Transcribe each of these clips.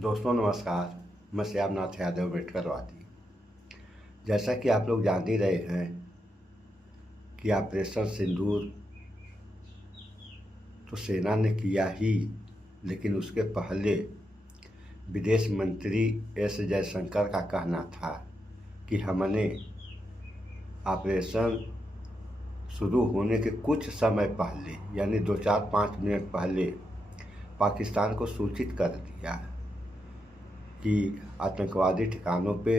दोस्तों नमस्कार। मैं श्यामनाथ यादव बेटकरवादी। जैसा कि आप लोग जान ही रहे हैं कि ऑपरेशन सिंदूर तो सेना ने किया ही, लेकिन उसके पहले विदेश मंत्री एस जयशंकर का कहना था कि हमने ऑपरेशन शुरू होने के कुछ समय पहले यानी 2-4-5 मिनट पहले पाकिस्तान को सूचित कर दिया कि आतंकवादी ठिकानों पे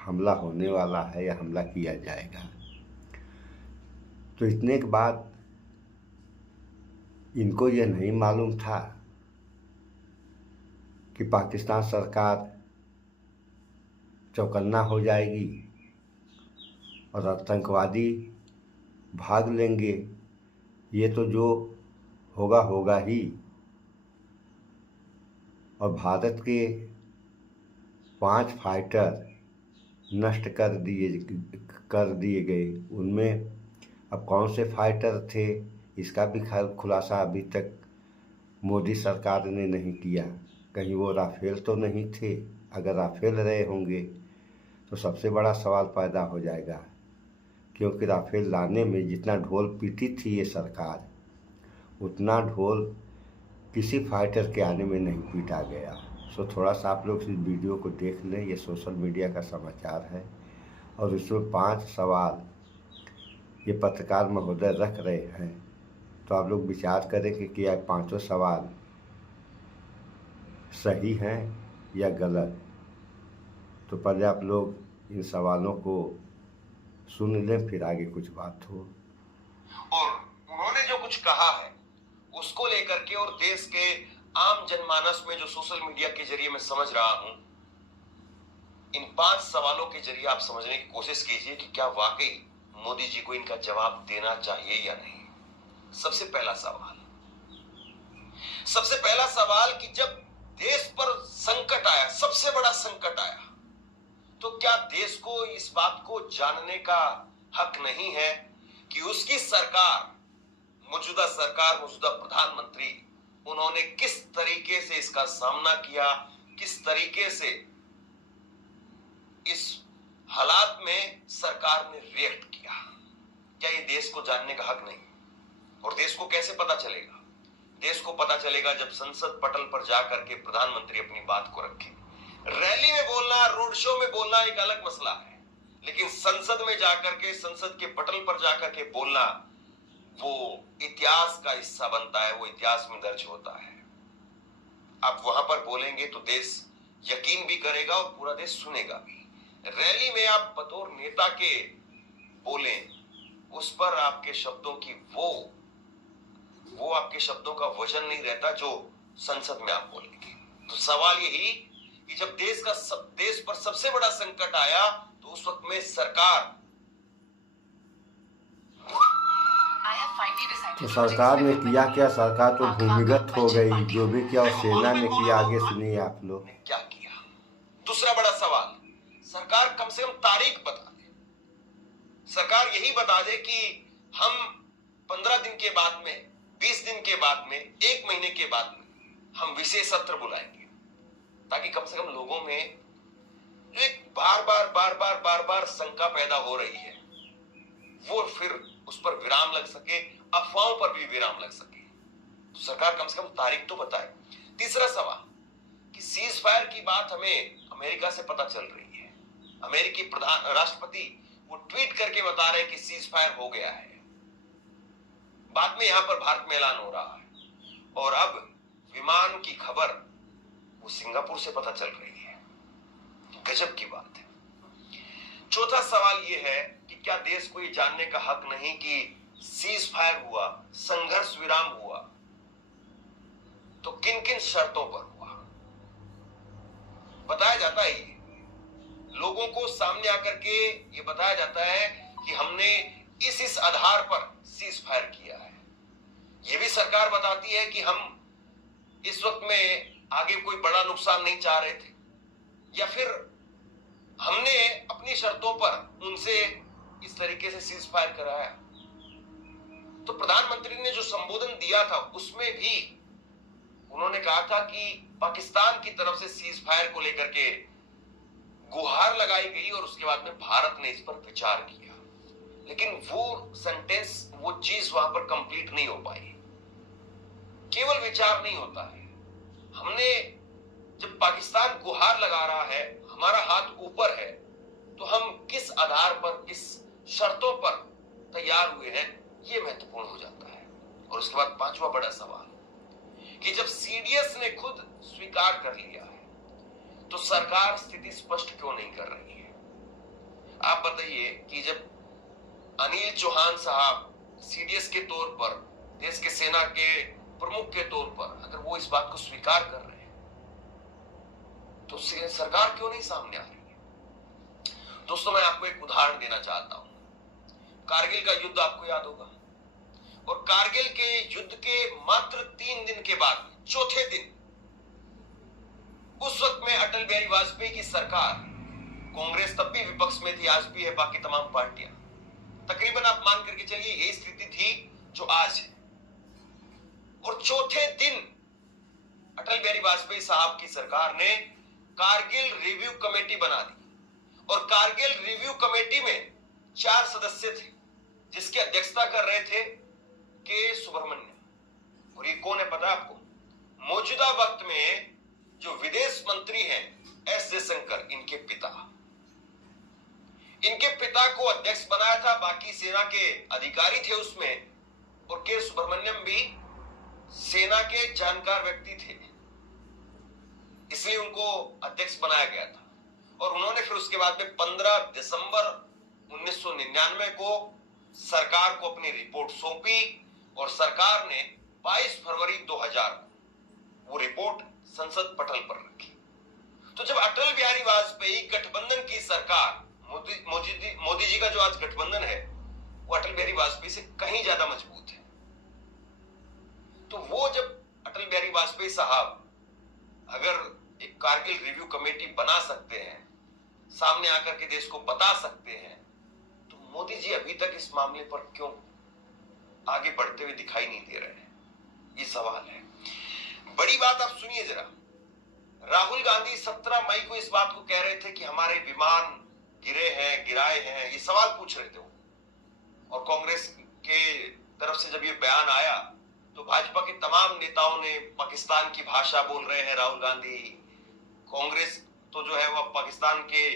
हमला होने वाला है या हमला किया जाएगा। तो इतने के बाद इनको ये नहीं मालूम था कि पाकिस्तान सरकार चौकन्ना हो जाएगी और आतंकवादी भाग लेंगे। ये तो जो होगा होगा ही। और भारत के 5 फाइटर नष्ट कर दिए गए। उनमें अब कौन से फाइटर थे इसका भी खुलासा अभी तक मोदी सरकार ने नहीं किया। कहीं वो राफेल तो नहीं थे। अगर राफेल रहे होंगे तो सबसे बड़ा सवाल पैदा हो जाएगा, क्योंकि राफेल लाने में जितना ढोल पीटी थी ये सरकार, उतना ढोल किसी फाइटर के आने में नहीं पीटा गया। सो थोड़ा सा आप लोग इस वीडियो को देख लें। ये सोशल मीडिया का समाचार है और इसमें 5 सवाल ये पत्रकार महोदय रख रहे हैं। तो आप लोग विचार करें कि क्या 5 सवाल सही हैं या गलत। तो पहले आप लोग इन सवालों को सुन लें, फिर आगे कुछ बात हो। और उन्होंने जो कुछ कहा है उसको लेकर के और देश के आम जनमानस में जो सोशल मीडिया के जरिए मैं समझ रहा हूं, इन 5 सवालों के जरिए आप समझने की कोशिश कीजिए कि क्या वाकई मोदी जी को इनका जवाब देना चाहिए या नहीं। सबसे पहला सवाल कि जब देश पर संकट आया, सबसे बड़ा संकट आया, तो क्या देश को इस बात को जानने का हक नहीं है कि उसकी सरकार, मौजूदा प्रधानमंत्री, उन्होंने किस तरीके से इसका सामना किया, किस तरीके से इस हालात में सरकार ने रिएक्ट किया। क्या ये देश को जानने का हक नहीं? और देश को कैसे पता चलेगा? देश को पता चलेगा जब संसद पटल पर जाकर के प्रधानमंत्री अपनी बात को रखे। रैली में बोलना, रोड शो में बोलना एक अलग मसला है, लेकिन संसद में जाकर के, संसद के पटल पर जाकर के बोलना, वो इतिहास का हिस्सा बनता है, वो इतिहास में दर्ज होता है। आप वहां पर बोलेंगे तो देश यकीन भी करेगा और पूरा देश सुनेगा भी। रैली में आप बतौर नेता के बोलें, उस पर आपके शब्दों की वो आपके शब्दों का वजन नहीं रहता जो संसद में आप बोलेंगे। तो सवाल यही कि जब देश पर सबसे बड़ा संकट आया तो उस वक्त में सरकार तो सरकार ने किया क्या? सरकार तो भूमिगत हो गई। जो भी किया और सेना ने किया। आगे सुनिए आप लोग क्या किया। दूसरा बड़ा सवाल, सरकार कम से कम तारीख बता दे। सरकार यही बता दे कि हम 15 दिन के बाद में, 20 दिन के बाद में, 1 महीने के बाद में हम विशेष सत्र बुलाएंगे, ताकि कम से कम लोगों में जो एक बार बार शंका पैदा हो रही है, वो फिर उस पर विराम लग सके, अफवाहों पर भी विराम लग सके। तो सरकार कम से कम तारीख तो बताए। तीसरा सवाल कि सीज फायर की बात हमें अमेरिका से पता चल रही है। अमेरिकी राष्ट्रपति वो ट्वीट करके बता रहे हैं कि सीज फायर हो गया है। बाद में यहां पर भारत में ऐलान हो रहा है और अब विमान की खबर वो सिंगापुर से पता चल रही है। गजब की बात है। चौथा सवाल ये है कि क्या देश को ये जानने का हक नहीं कि सीज फायर हुआ, संघर्ष विराम हुआ, तो किन किन शर्तों पर हुआ? बताया जाता है, लोगों को सामने आकर के ये बताया जाता है कि हमने इस आधार पर सीज फायर किया है। ये भी सरकार बताती है कि हम इस वक्त में आगे कोई बड़ा नुकसान नहीं चाह रहे थे, या फिर हमने अपनी शर्तों पर उनसे इस तरीके से सीज फायर कराया। तो प्रधानमंत्री ने जो संबोधन दिया था उसमें भी उन्होंने कहा था कि पाकिस्तान की तरफ से सीज फायर को लेकर के गुहार लगाई गई और उसके बाद में भारत ने इस पर विचार किया, लेकिन वो सेंटेंस, वो चीज वहां पर कंप्लीट नहीं हो पाई। केवल विचार नहीं होता है। हमने जब पाकिस्तान गुहार लगा रहा है, हमारा हाथ ऊपर है, तो हम किस आधार पर, किस शर्तों पर तैयार हुए हैं, यह महत्वपूर्ण हो जाता है। और उसके बाद पांचवा बड़ा सवाल कि जब सीडीएस ने खुद स्वीकार कर लिया है तो सरकार स्थिति स्पष्ट क्यों नहीं कर रही है? आप बताइए कि जब अनिल चौहान साहब सीडीएस के तौर पर, देश के सेना के प्रमुख के तौर पर, अगर वो इस बात को स्वीकार कर रहे हैं तो सरकार क्यों नहीं सामने आ रही है? दोस्तों, मैं आपको एक उदाहरण देना चाहता हूं। कारगिल का युद्ध आपको याद होगा, और कारगिल के युद्ध के मात्र 3 दिन के बाद, चौथे दिन, उस वक्त में अटल बिहारी वाजपेयी की सरकार, कांग्रेस तब भी विपक्ष में थी, आज भी है, बाकी तमाम पार्टियां, तकरीबन आप मान करके चलिए यही स्थिति थी जो आज है। और चौथे दिन अटल बिहारी वाजपेयी साहब की सरकार ने कारगिल रिव्यू कमेटी बना दी, और कारगिल रिव्यू कमेटी में 4 सदस्य थे, जिसकी अध्यक्षता कर रहे थे के सुब्रमण्यम। और ये कौन है पता है आपको? मौजूदा वक्त में जो विदेश मंत्री हैं एस जयशंकर, इनके पिता को अध्यक्ष बनाया था, बाकी सेना के अधिकारी थे उसमें, और के सुब्रमण्यम भी सेना के जानकार व्यक्ति थे, इसलिए उनको अध्यक्ष बनाया गया था। और उन्होंने फिर उसके बाद में 15 दिसंबर 1999 को सरकार को अपनी रिपोर्ट सौंपी, और सरकार ने 22 फरवरी 2000 को वो रिपोर्ट संसद पटल पर रखी। तो जब अटल बिहारी वाजपेयी गठबंधन की सरकार, मोदी जी का जो आज गठबंधन है, वो अटल बिहारी वाजपेयी से कहीं ज्यादा मजबूत है। तो वो जब अटल बिहारी वाजपेयी साहब अगर एक कारगिल रिव्यू कमेटी बना सकते हैं, सामने आकर के देश को बता सकते हैं, तो मोदी जी अभी तक इस मामले पर क्यों आगे बढ़ते हुए दिखाई नहीं दे रहे हैं? ये सवाल है। बड़ी बात आप सुनिए जरा। राहुल गांधी 17 मई को इस बात को कह रहे थे कि हमारे विमान गिराए हैं, ये सवाल पूछ रहे थे वो। और कांग्रेस के तरफ से जब ये बयान आया तो भाजपा के तमाम नेताओं ने पाकिस्तान की भाषा बोल रहे हैं, राहुल गांधी, कांग्रेस तो जो है वो पाकिस्तान के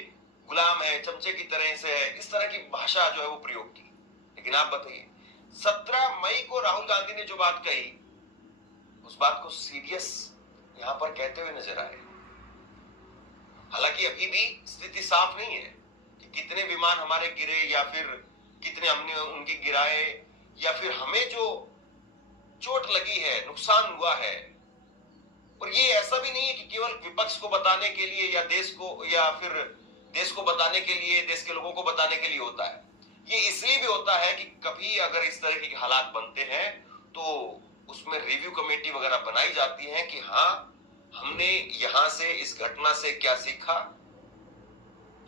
गुलाम है, चमचे की तरह से है, इस तरह की भाषा जो है वो प्रयोग की। लेकिन आप बताइए, 17 मई को राहुल गांधी ने जो बात कही, उस बात को सीडीएस यहां पर कहते हुए नजर आए। हालांकि अभी भी स्थिति साफ नहीं है कि कितने विमान हमारे गिरे, या फिर कितने हमने उनके गिराए, या फिर हमें जो चोट लगी है, नुकसान हुआ है। और ये ऐसा भी नहीं है कि केवल विपक्ष को बताने के लिए, या देश को, या फिर देश को बताने के लिए, देश के लोगों को बताने के लिए होता है। ये इसलिए भी होता है कि कभी अगर इस तरह के हालात बनते हैं तो उसमें रिव्यू कमेटी वगैरह बनाई जाती है कि हाँ, हमने यहां से, इस घटना से क्या सीखा,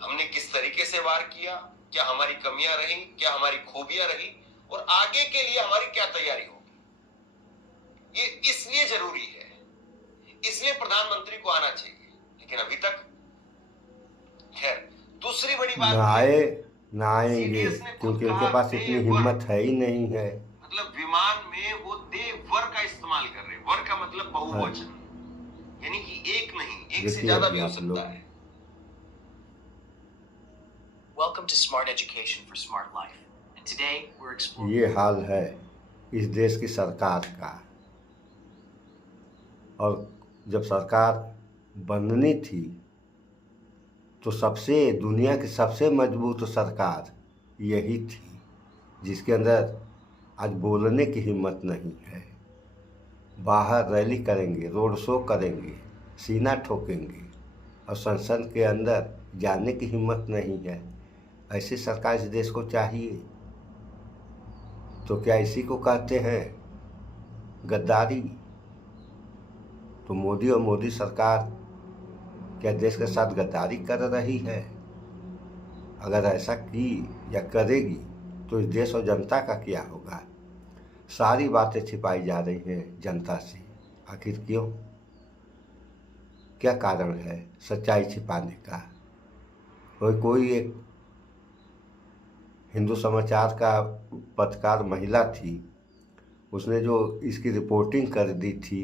हमने किस तरीके से वार किया, क्या हमारी कमियां रही, क्या हमारी खूबियां रही, और आगे के लिए हमारी क्या तैयारी होगी। ये इसलिए जरूरी है, इसलिए प्रधानमंत्री को आना चाहिए। लेकिन अभी तक खैर, दूसरी बड़ी बात ना आएंगे क्योंकि उनके पास इतनी हिम्मत है ही नहीं है। मतलब विमान में वो दे वर का इस्तेमाल कर रहे हैं। वर का मतलब बहुवचन, यानी कि एक नहीं, एक से ज्यादा भी हो सकता है। Welcome to Smart Education for Smart Life. And today we're exploring. ये हाल है इस देश की सरकार का। और जब सरकार बननी थी तो दुनिया की सबसे मजबूत सरकार यही थी, जिसके अंदर आज बोलने की हिम्मत नहीं है। बाहर रैली करेंगे, रोड शो करेंगे, सीना ठोकेंगे, और संसद के अंदर जाने की हिम्मत नहीं है। ऐसी सरकार इस देश को चाहिए। तो क्या इसी को कहते हैं गद्दारी? तो मोदी और मोदी सरकार क्या देश के साथ गद्दारी कर रही है? अगर ऐसा की या करेगी तो इस देश और जनता का क्या होगा? सारी बातें छिपाई जा रही हैं जनता से। आखिर क्यों? क्या कारण है सच्चाई छिपाने का? कोई एक हिंदू समाचार का पत्रकार महिला थी, उसने जो इसकी रिपोर्टिंग कर दी थी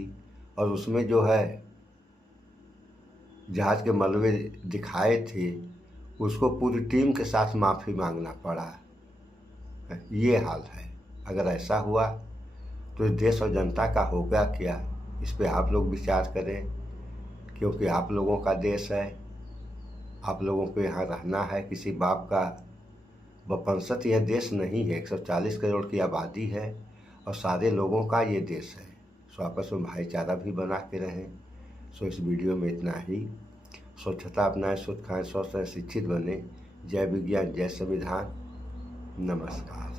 और उसमें जो है जहाज के मलबे दिखाए थे, उसको पूरी टीम के साथ माफ़ी मांगना पड़ा। ये हाल है। अगर ऐसा हुआ तो इस देश और जनता का होगा क्या, इस पे आप लोग विचार करें, क्योंकि आप लोगों का देश है, आप लोगों को यहाँ रहना है। किसी बाप का बपंसत यह देश नहीं है। 140 करोड़ की आबादी है और सारे लोगों का ये देश है। सो आपस में भाईचारा भी बना के रहें। सो इस वीडियो में इतना ही। स्वच्छता अपनाएं, शुद्ध खाएं, स्वस्थ रहें, शिक्षित बने। जय विज्ञान, जय संविधान। नमस्कार।